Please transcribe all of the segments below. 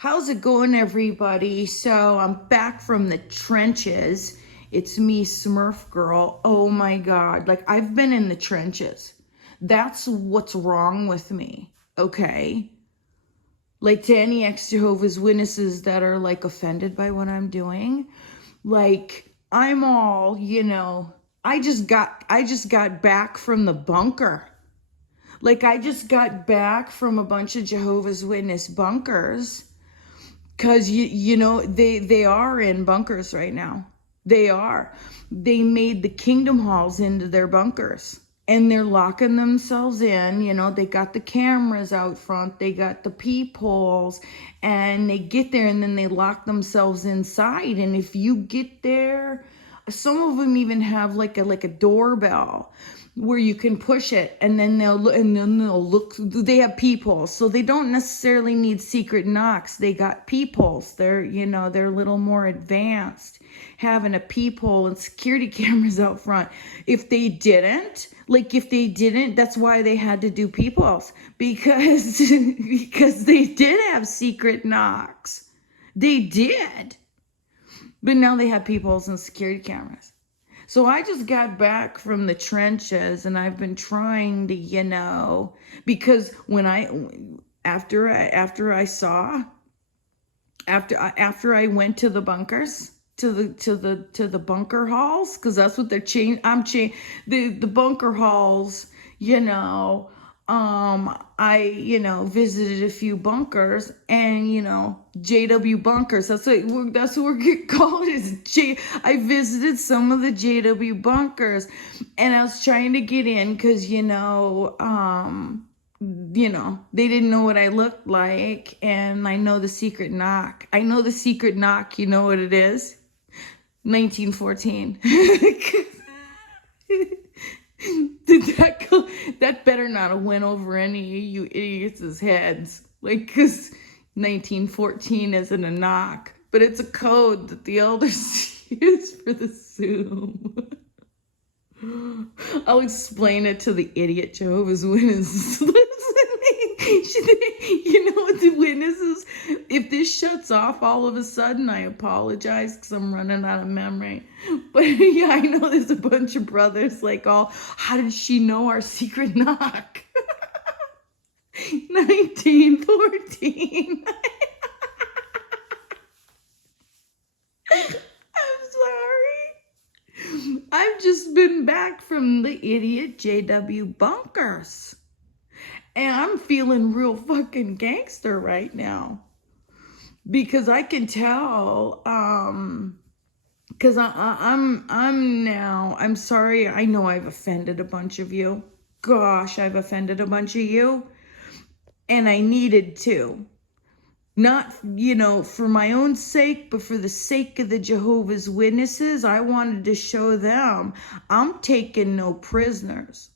How's it going, everybody? So I'm back from the trenches. It's me, Smurf Girl. Oh my God. Like, I've been in the trenches. That's what's wrong with me, okay? Like, to any ex-Jehovah's Witnesses that are, like, offended by what I'm doing, like, I'm all, I just got back from the bunker. Like, I just got back from a bunch of Jehovah's Witness bunkers. Because, they are in bunkers right now. They are. They made the kingdom halls into their bunkers. And they're locking themselves in. They got the cameras out front. They got the peepholes. And they get there and then they lock themselves inside. And if you get there, some of them even have like a doorbell where you can push it, and then they'll look. They have peepholes, so they don't necessarily need secret knocks. They got peepholes. They're a little more advanced, having a peephole and security cameras out front. If they didn't, that's why they had to do peepholes, because they did have secret knocks. They did, but now they have peepholes and security cameras. So I just got back from the trenches, and I've been trying to, because after I went to the bunkers, to the bunker halls, because that's what they're the bunker halls, I visited a few bunkers, and JW bunkers. That's what we're called, is I visited some of the JW bunkers, and I was trying to get in because they didn't know what I looked like, and I know the secret knock. You know what it is? 1914. Did that go? That better not have went over any of you idiots' heads. Like, because 1914 isn't a knock, but it's a code that the elders use for the Zoom. I'll explain it to the idiot Jehovah's Witnesses listening. The witnesses, if this shuts off all of a sudden, I apologize because I'm running out of memory. But yeah, I know there's a bunch of brothers like, how did she know our secret knock? 1914. I'm sorry. I've just been back from the idiot JW bunkers. And I'm feeling real fucking gangster right now. Because I can tell, because I'm sorry. I know I've offended a bunch of you. Gosh, I've offended a bunch of you. And I needed to. Not, for my own sake, but for the sake of the Jehovah's Witnesses. I wanted to show them I'm taking no prisoners.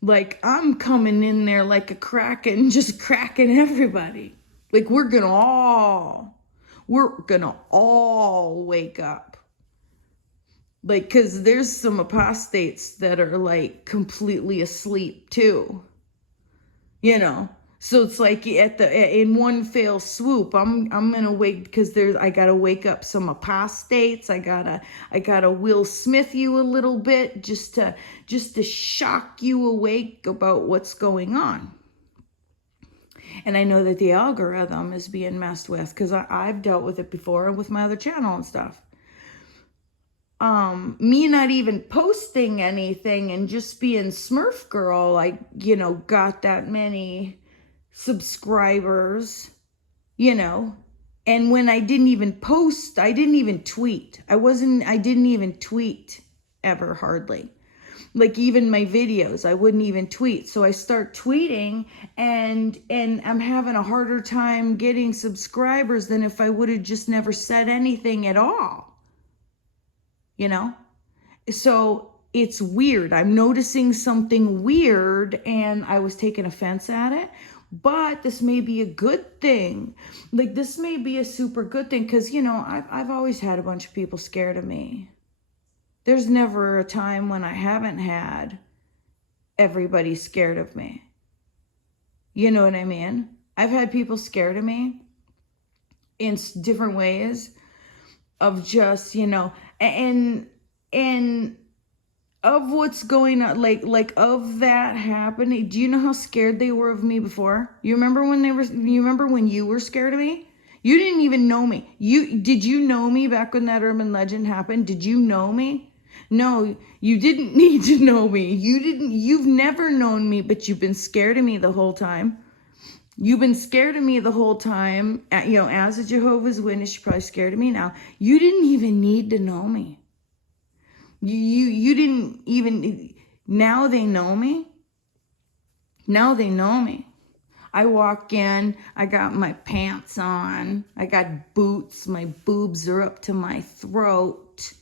Like, I'm coming in there like a kraken, just cracking everybody. Like, we're gonna all wake up. Like, because there's some apostates that are like completely asleep too. So it's like in one fell swoop, I'm gonna wake, because I gotta wake up some apostates. I gotta Will Smith you a little bit, just to shock you awake about what's going on. And I know that the algorithm is being messed with, because I've dealt with it before with my other channel and stuff. Me not even posting anything and just being Smurf Girl, I got that many subscribers, and when I didn't even post, I didn't even tweet. I didn't even tweet ever, hardly. Like, even my videos, I wouldn't even tweet. So I start tweeting, and I'm having a harder time getting subscribers than if I would have just never said anything at all. So it's weird. I'm noticing something weird, and I was taking offense at it. But this may be a good thing. Like, this may be a super good thing, because, I've always had a bunch of people scared of me. There's never a time when I haven't had everybody scared of me. You know what I mean? I've had people scared of me. in different ways of just, and of what's going on, like of that happening. Do you know how scared they were of me before? You remember when you were scared of me? You didn't even know me. Did you know me back when that urban legend happened? Did you know me? No, you didn't need to know me. You've never known me, but you've been scared of me the whole time. You've been scared of me the whole time. As a Jehovah's Witness, you're probably scared of me now. You didn't even need to know me. You didn't even, now they know me. Now they know me. I walk in, I got my pants on, I got boots, my boobs are up to my throat.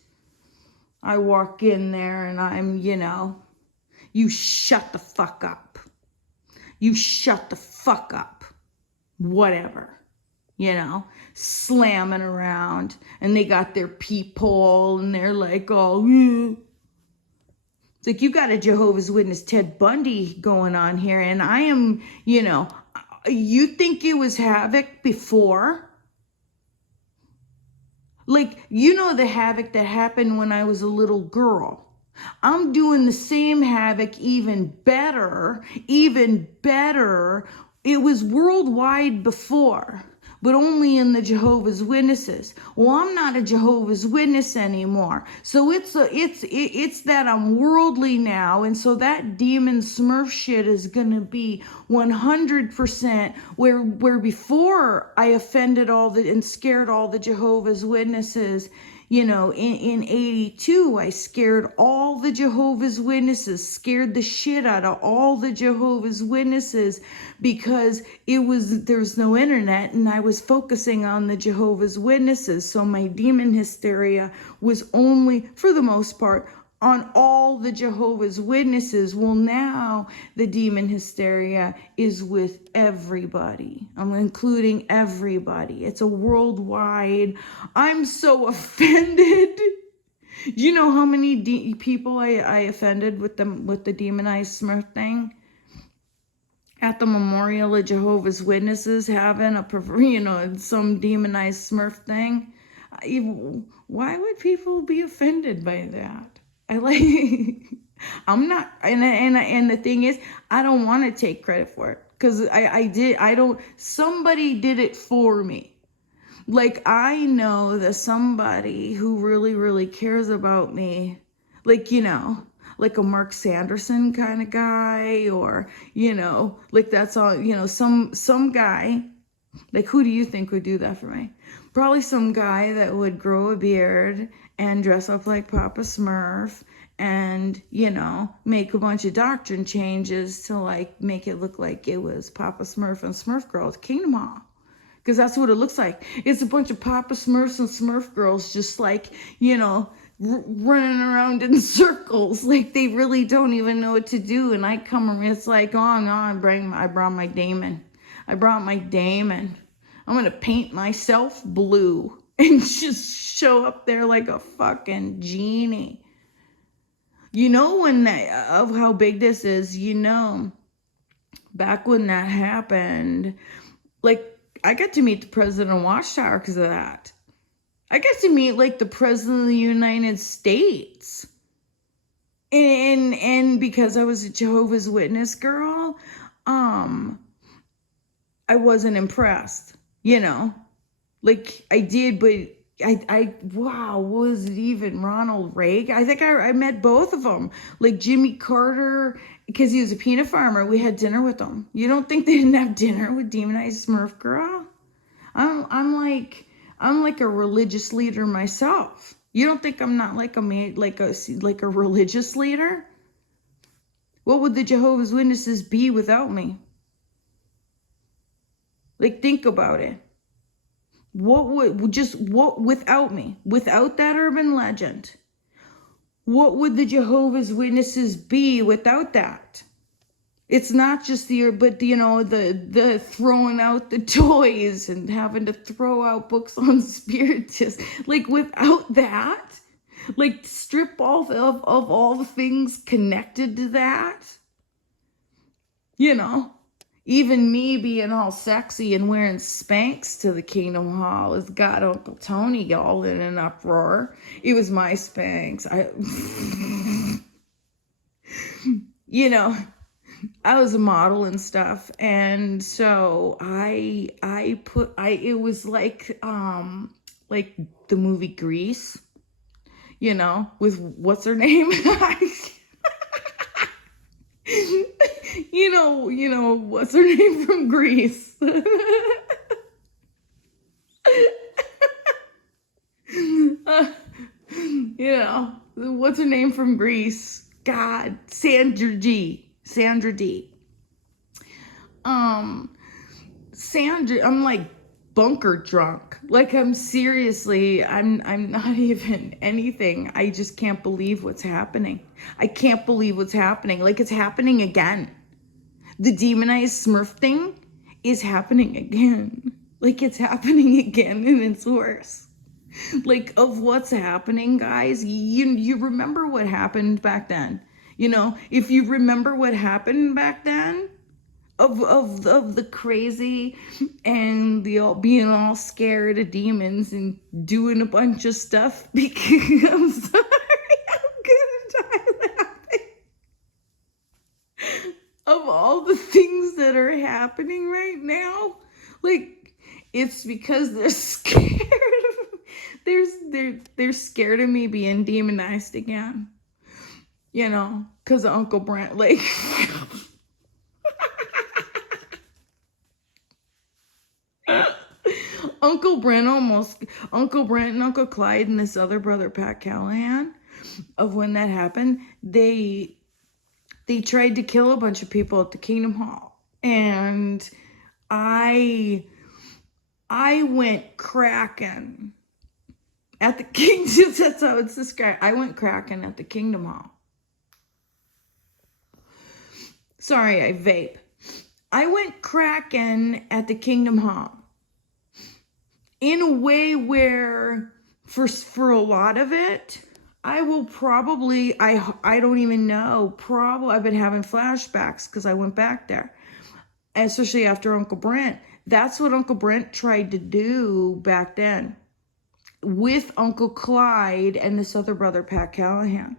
I walk in there and I'm, you shut the fuck up. You shut the fuck up. Whatever. Slamming around, and they got their peephole and they're like, oh, It's like, you got a Jehovah's Witness Ted Bundy going on here, and I am, you think it was havoc before? Like, the havoc that happened when I was a little girl. I'm doing the same havoc, even better. It was worldwide before, but only in the Jehovah's Witnesses. Well, I'm not a Jehovah's Witness anymore. So it's that I'm worldly now. And so that demon Smurf shit is going to be 100% where before I offended and scared all the Jehovah's Witnesses. In 82, I scared all the Jehovah's Witnesses, scared the shit out of all the Jehovah's Witnesses, because there's no internet and I was focusing on the Jehovah's Witnesses. So my demon hysteria was only, for the most part, on all the Jehovah's Witnesses. Well, now the demon hysteria is with everybody. I'm including everybody. It's a worldwide. I'm so offended. Do you know how many people I offended with the demonized Smurf thing? At the memorial of Jehovah's Witnesses having some demonized Smurf thing. Why would people be offended by that? I'm not, and the thing is, I don't want to take credit for it, because somebody did it for me. Like, I know that somebody who really, really cares about me, like a Mark Sanderson kind of guy, or, like that's all, some guy, like, who do you think would do that for me? Probably some guy that would grow a beard and dress up like Papa Smurf and, make a bunch of doctrine changes to, like, make it look like it was Papa Smurf and Smurf Girls Kingdom Hall. Because that's what it looks like. It's a bunch of Papa Smurfs and Smurf Girls just, like, running around in circles. Like, they really don't even know what to do. And I come around, it's like, I brought my Damon. I'm going to paint myself blue and just show up there like a fucking genie. Of how big this is, back when that happened, like, I got to meet the president of Watchtower because of that. I got to meet, like, the president of the United States. And because I was a Jehovah's Witness girl, I wasn't impressed. Like, I did, but wow, was it even Ronald Reagan? I think I met both of them. Like Jimmy Carter, because he was a peanut farmer. We had dinner with him. You don't think they didn't have dinner with demonized Smurf girl? I'm like a religious leader myself. You don't think I'm not like a religious leader? What would the Jehovah's Witnesses be without me? Like, think about it. What without me, without that urban legend, what would the Jehovah's Witnesses be without that? It's not just the throwing out the toys and having to throw out books on spiritism. Like, without that, like, strip off of all the things connected to that, Even me being all sexy and wearing Spanx to the Kingdom Hall has got Uncle Tony all in an uproar. It was my Spanx. You know, I was a model and stuff, and so it was like the movie Grease, you know, with what's her name? You know, what's her name from Greece? You know, what's her name from Greece? God, Sandra D. Sandra, I'm like bunker drunk. Like I'm not even anything. I just can't believe what's happening. I can't believe what's happening. Like it's happening again. The demonized Smurf thing is happening again. Like it's happening again and it's worse. Like of what's happening, guys, you remember what happened back then. You know, if you remember what happened back then, of the crazy and being all scared of demons and doing a bunch of stuff because I'm sorry, I'm gonna die laughing. Of all the things that are happening right now, like it's because they're scared they're scared of me being demonized again. You know, because of Uncle Brent, like Uncle Brent and Uncle Clyde and this other brother, Pat Callahan, of when that happened, they tried to kill a bunch of people at the Kingdom Hall. And I went cracking at the Kingdom, that's how it's described. I went cracking at the Kingdom Hall. Sorry, I vape. I went cracking at the Kingdom Hall in a way where for a lot of it, I will probably, I don't even know, probably I've been having flashbacks because I went back there, especially after Uncle Brent. That's what Uncle Brent tried to do back then with Uncle Clyde and this other brother, Pat Callahan.